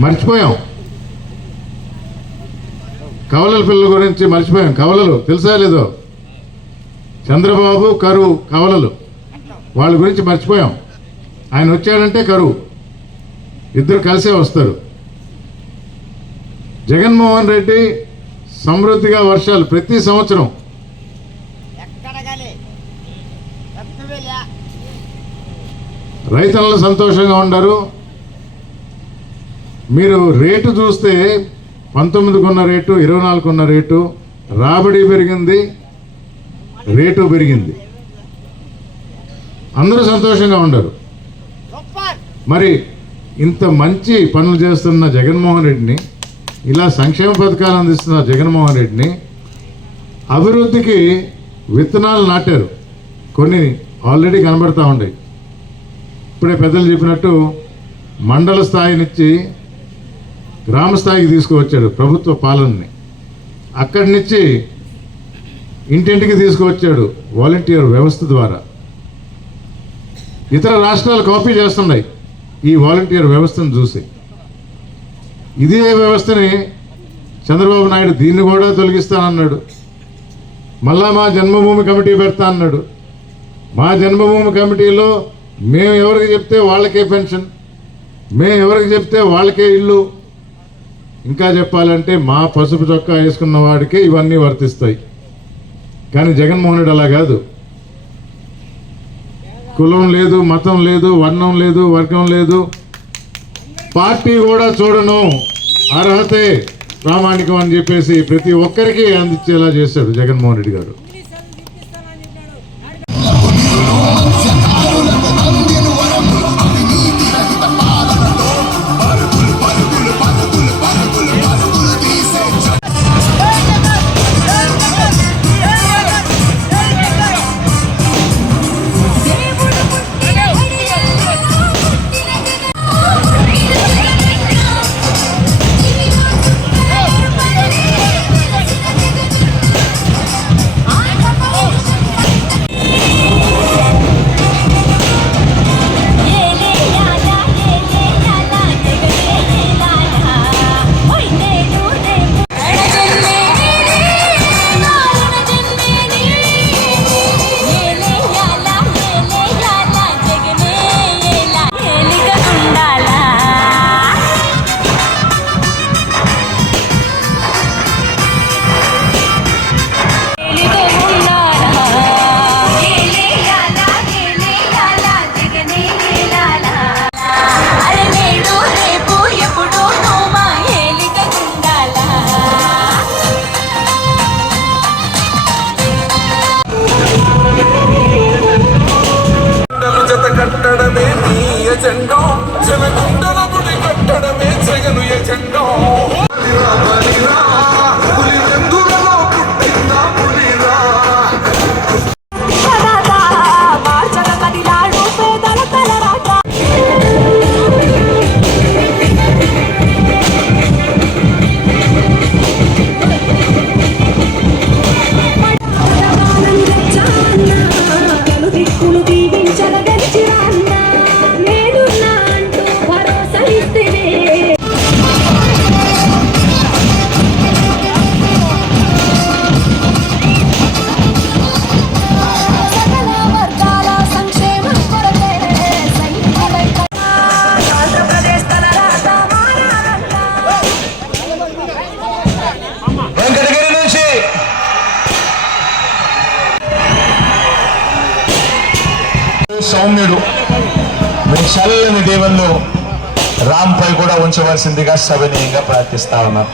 మర్చిపోయాం. కవలల పిల్లల గురించి మర్చిపోయాం. కవలలు తెలుసా లేదో? చంద్రబాబు కరువు కవలలు. వాళ్ళ గురించి మర్చిపోయాం. ఆయన వచ్చాడంటే కరువు ఇద్దరు కలిసే వస్తారు. జగన్మోహన్ రెడ్డి సమృద్ధిగా వర్షాలు ప్రతి సంవత్సరం. రైతులు సంతోషంగా ఉండరు. మీరు రేటు చూస్తే పంతొమ్మిదికి ఉన్న రేటు ఇరవై నాలుగున్న రేటు రాబడి పెరిగింది రేటు పెరిగింది. అందరూ సంతోషంగా ఉండరు. మరి ఇంత మంచి పనులు చేస్తున్న జగన్మోహన్ రెడ్డిని ఇలా సంక్షేమ పథకాలు అందిస్తున్న జగన్మోహన్ రెడ్డిని అభివృద్ధికి విత్తనాలు నాటారు. కొన్ని ఆల్రెడీ కనబడతా ఉన్నాయి. ఇప్పుడే పెద్దలు చెప్పినట్టు మండల స్థాయి నుంచి గ్రామ స్థాయికి తీసుకువచ్చాడు ప్రభుత్వ పాలనని. అక్కడి నుంచి ఇంటింటికి తీసుకువచ్చాడు వాలంటీర్ వ్యవస్థ ద్వారా. ఇతర రాష్ట్రాలు కాపీ చేస్తున్నాయి ఈ వాలంటీర్ వ్యవస్థను చూసి. ఇదే వ్యవస్థని చంద్రబాబు నాయుడు దీన్ని కూడా తొలగిస్తానన్నాడు. మళ్ళా మా జన్మభూమి కమిటీ పెడతా అన్నాడు. మా జన్మభూమి కమిటీలో మేము ఎవరికి చెప్తే వాళ్ళకే పెన్షన్ మేము ఎవరికి చెప్తే వాళ్ళకే ఇల్లు ఇంకా చెప్పాలంటే మా పసుపు చొక్కా వేసుకున్న వాడికే ఇవన్నీ వర్తిస్తాయి. కానీ జగన్మోహన్ రెడ్డి అలా కాదు. కులం లేదు మతం లేదు వర్ణం లేదు వర్గం లేదు. పార్టీ కూడా చూడను. అర్హతే ప్రామాణికం అని చెప్పేసి ప్రతి ఒక్కరికి అందించేలా చేశాడు జగన్మోహన్ రెడ్డి గారు. సౌమ్యుడు. మీ చల్లని దేవుళ్ళు రాంపై కూడా ఉంచవలసిందిగా సవినీయంగా ప్రార్థిస్తా ఉన్నాను